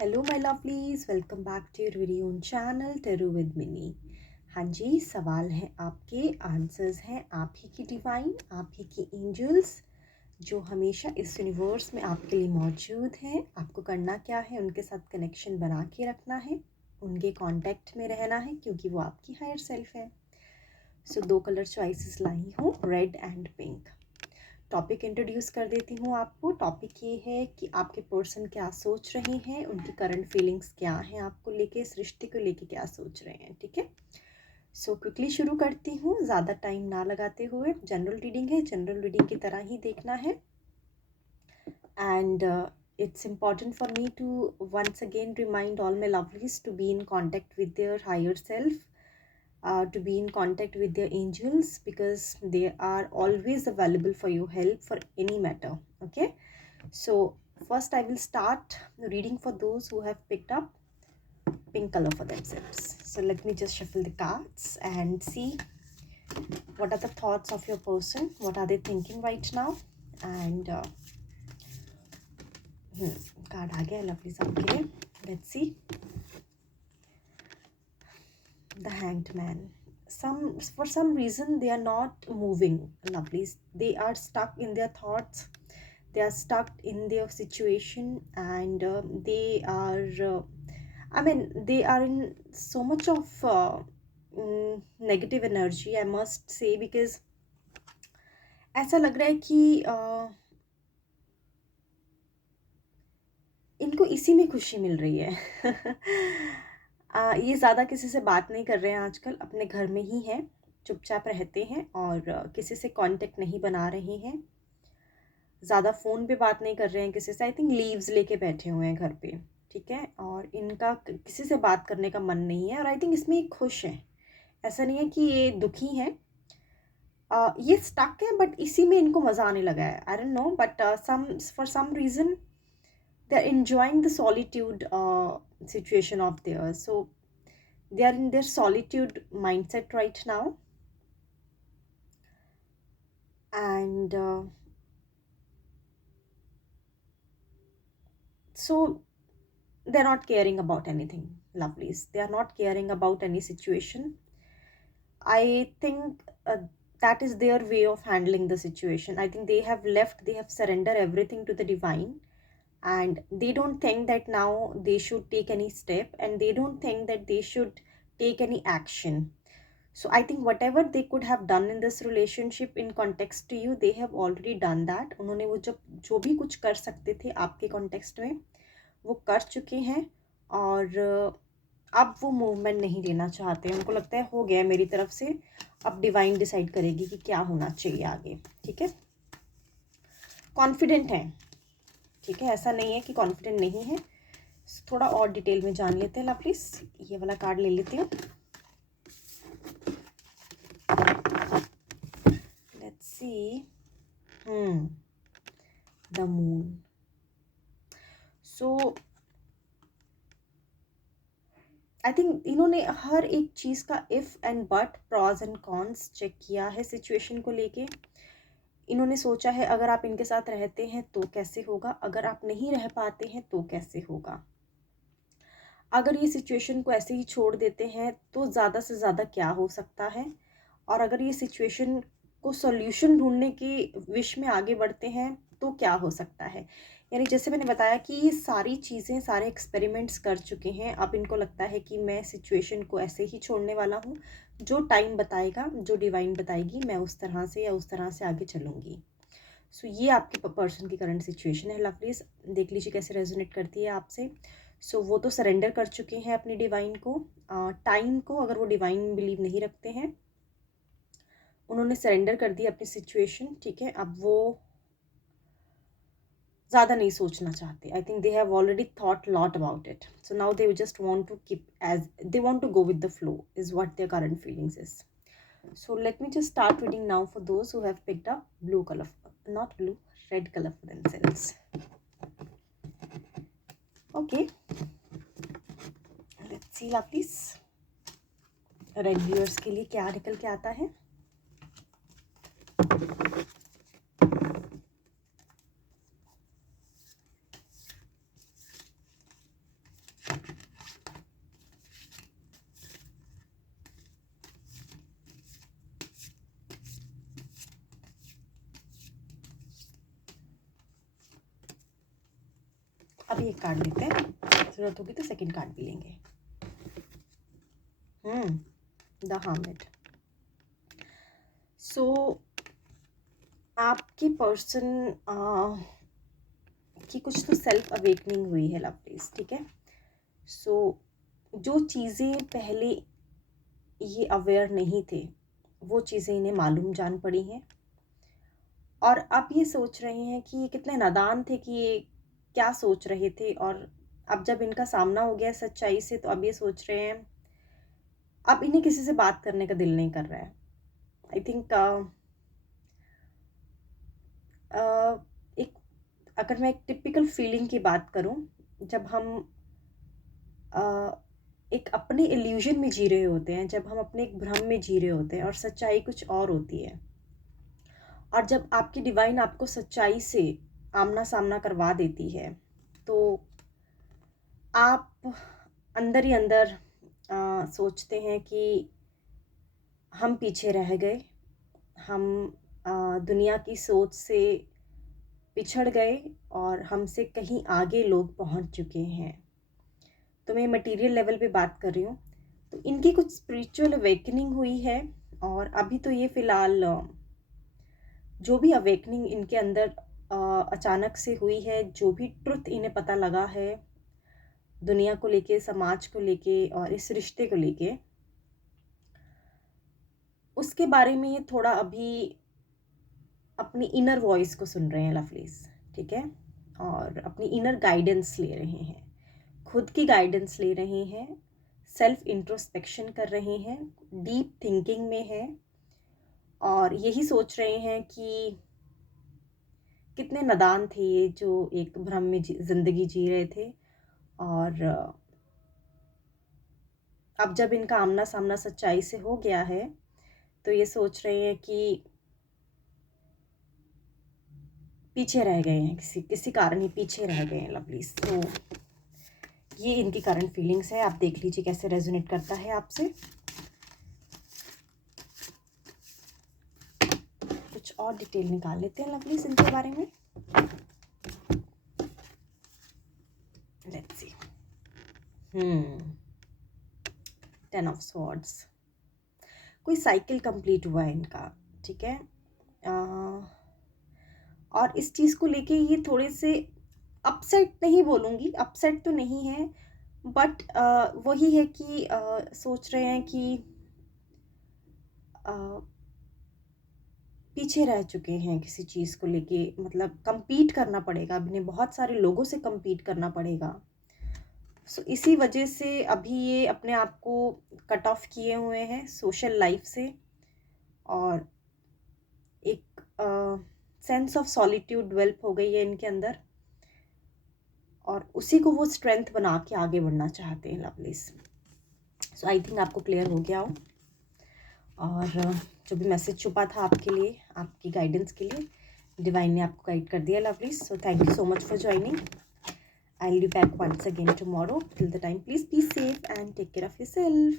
Hello my lovelies, welcome back to your very own channel tarot with Mini. हाँ जी, सवाल हैं आपके, आंसर्स हैं आप ही की डिवाइन, आप ही की एंजल्स जो हमेशा इस यूनिवर्स में आपके लिए मौजूद हैं। आपको करना क्या है, उनके साथ कनेक्शन बना के रखना है, उनके कांटेक्ट में रहना है क्योंकि वो आपकी हायर सेल्फ है। सो दो कलर चॉइसेस लाई हूँ, red and pink. Topic introduce कर देती हूँ आपको। टॉपिक ये है कि आपके पर्सन क्या सोच रहे हैं, उनकी करंट फीलिंग्स क्या हैं, आपको लेके, इस रिश्ते को लेके क्या सोच रहे हैं। ठीक है, सो क्विकली शुरू करती हूँ, ज़्यादा टाइम ना लगाते हुए। जनरल रीडिंग है, जनरल रीडिंग की तरह ही देखना है। And it's important for me to once again remind all my lovelies to be in contact with their higher self, to be in contact with their angels, because they are always available for your help for any matter. Okay, so first I will start reading for those who have picked up pink color for themselves. So let me just shuffle the cards and see what are the thoughts of your person, what are they thinking right now. And card aa gaya lovely सबके लिए. Let's see. The Hanged Man. For some reason they are not moving, lovelies. They are stuck in their thoughts, they are stuck in their situation, and they are they are in so much of negative energy, I must say, because ऐसा लग रहा है कि इनको इसी में खुशी मिल रही है। ये ज़्यादा किसी से बात नहीं कर रहे हैं आजकल, अपने घर में ही हैं, चुपचाप रहते हैं और किसी से कांटेक्ट नहीं बना रहे हैं, ज़्यादा फ़ोन पे बात नहीं कर रहे हैं किसी से। आई थिंक लीव्स लेके बैठे हुए हैं घर पे, ठीक है, और इनका किसी से बात करने का मन नहीं है। और आई थिंक इसमें ये खुश हैं, ऐसा नहीं है कि ये दुखी हैं। ये स्टक है बट इसी में इनको मज़ा आने लगा है। I don't know, but for some reason they're enjoying the solitude situation of theirs. So they are in their solitude mindset right now, and so they're not caring about anything, lovelies. They are not caring about any situation. I think that is their way of handling the situation. I think they have left, they have surrendered everything to the divine, and they don't think that now they should take any step, and they don't think that they should take any action. So I think whatever they could have done in this relationship in context to you, they have already done that. उन्होंने वो जो भी कुछ कर सकते थे आपके context में, वो कर चुके हैं, और अब वो मूवमेंट नहीं लेना चाहते। उनको लगता है हो गया मेरी तरफ से, अब डिवाइन डिसाइड करेगी कि क्या होना चाहिए आगे। ठीक है, कॉन्फिडेंट है, ठीक है, ऐसा नहीं है कि कॉन्फिडेंट नहीं है। थोड़ा और डिटेल में जान लेते हैं लवलीज। ये वाला कार्ड ले लेती हूँ। Let's see. The moon. So I think इन्होंने हर एक चीज़ का if and but, pros and cons check किया है सिचुएशन को लेके। इन्होंने सोचा है अगर आप इनके साथ रहते हैं तो कैसे होगा, अगर आप नहीं रह पाते हैं तो कैसे होगा, अगर ये सिचुएशन को ऐसे ही छोड़ देते हैं तो ज़्यादा से ज़्यादा क्या हो सकता है, और अगर ये सिचुएशन को सॉल्यूशन ढूंढने की विश में आगे बढ़ते हैं तो क्या हो सकता है। यानी जैसे मैंने बताया कि ये सारी चीज़ें, सारे एक्सपेरिमेंट्स कर चुके हैं। अब इनको लगता है कि मैं सिचुएशन को ऐसे ही छोड़ने वाला हूँ, जो टाइम बताएगा, जो डिवाइन बताएगी, मैं उस तरह से या उस तरह से आगे चलूँगी। सो ये आपके पर्सन की करंट सिचुएशन है लवलीज। देख लीजिए कैसे रेजोनेट करती है आपसे। सो वो तो सरेंडर कर चुके हैं अपनी डिवाइन को, टाइम को। अगर वो डिवाइन बिलीव नहीं रखते हैं, उन्होंने सरेंडर कर दी अपनी सिचुएशन, ठीक है। अब वो ज़्यादा नहीं सोचना चाहते। I think they have already thought lot about it. So now they just want to keep as they want to go with the flow, is what their current feelings is. So let me just start reading now for those who have picked up blue color, not blue, red color for themselves. Okay, let's see lovelies, red viewers के लिए क्या निकल के आता है। अभी एक card लेते हैं, ज़रूरत होगी तो सेकंड कार्ड भी लेंगे। The hermit. सो आपके पर्सन की कुछ तो सेल्फ अवेकनिंग हुई है लवलीज, ठीक है। सो जो चीज़ें पहले ये अवेयर नहीं थे वो चीज़ें इन्हें मालूम जान पड़ी हैं, और अब ये सोच रहे हैं कि ये कितने नादान थे कि ये क्या सोच रहे थे, और अब जब इनका सामना हो गया सच्चाई से तो अब ये सोच रहे हैं, अब इन्हें किसी से बात करने का दिल नहीं कर रहा है। आई थिंक एक, अगर मैं एक टिपिकल फीलिंग की बात करूं, जब हम एक अपने इल्यूजन में जी रहे होते हैं, जब हम अपने एक भ्रम में जी रहे होते हैं और सच्चाई कुछ और होती है, और जब आपकी डिवाइन आपको सच्चाई से आमना सामना करवा देती है, तो आप अंदर ही अंदर सोचते हैं कि हम पीछे रह गए, हम दुनिया की सोच से पिछड़ गए और हमसे कहीं आगे लोग पहुंच चुके हैं। तो मैं मटेरियल लेवल पे बात कर रही हूँ, तो इनकी कुछ स्पिरिचुअल अवेकनिंग हुई है, और अभी तो ये फ़िलहाल जो भी अवेकनिंग इनके अंदर अचानक से हुई है, जो भी ट्रुथ इन्हें पता लगा है दुनिया को लेके, समाज को लेके और इस रिश्ते को लेके, उसके बारे में ये थोड़ा अभी अपनी इनर वॉइस को सुन रहे हैं लवलीज, ठीक है, और अपनी इनर गाइडेंस ले रहे हैं, खुद की गाइडेंस ले रहे हैं, सेल्फ इंट्रोस्पेक्शन कर रहे हैं, डीप थिंकिंग में है, और यही सोच रहे हैं कि कितने नादान थे ये जो एक भ्रम में ज़िंदगी जी रहे थे, और अब जब इनका आमना सामना सच्चाई से हो गया है तो ये सोच रहे हैं कि पीछे रह गए हैं, किसी कारण ही पीछे रह गए हैं लवलीज। तो ये इनकी करंट फीलिंग्स है, आप देख लीजिए कैसे रेजोनेट करता है आपसे। कुछ और डिटेल निकाल लेते हैं लवलीज इनके बारे में। Let's see. 10 of swords. कोई साइकिल कंप्लीट हुआ है इनका, ठीक है, और इस चीज़ को लेके ये थोड़े से अपसेट, नहीं बोलूँगी अपसेट तो नहीं है, बट वही है कि सोच रहे हैं कि पीछे रह चुके हैं किसी चीज़ को लेके, मतलब compete करना पड़ेगा, अब इन्हें बहुत सारे लोगों से compete करना पड़ेगा। सो इसी वजह से अभी ये अपने आप को कट ऑफ किए हुए हैं सोशल लाइफ से, और एक सेंस ऑफ सॉलिट्यूड डेवलप हो गई है इनके अंदर, और उसी को वो स्ट्रेंथ बना के आगे बढ़ना चाहते हैं लवलीज। सो आई थिंक आपको क्लियर हो गया हो, और जो भी मैसेज छुपा था आपके लिए, आपकी गाइडेंस के लिए, डिवाइन ने आपको गाइड कर दिया lovelies. So thank you so much for joining. I'll be back once again tomorrow. Till the time, please be safe and take care of yourself.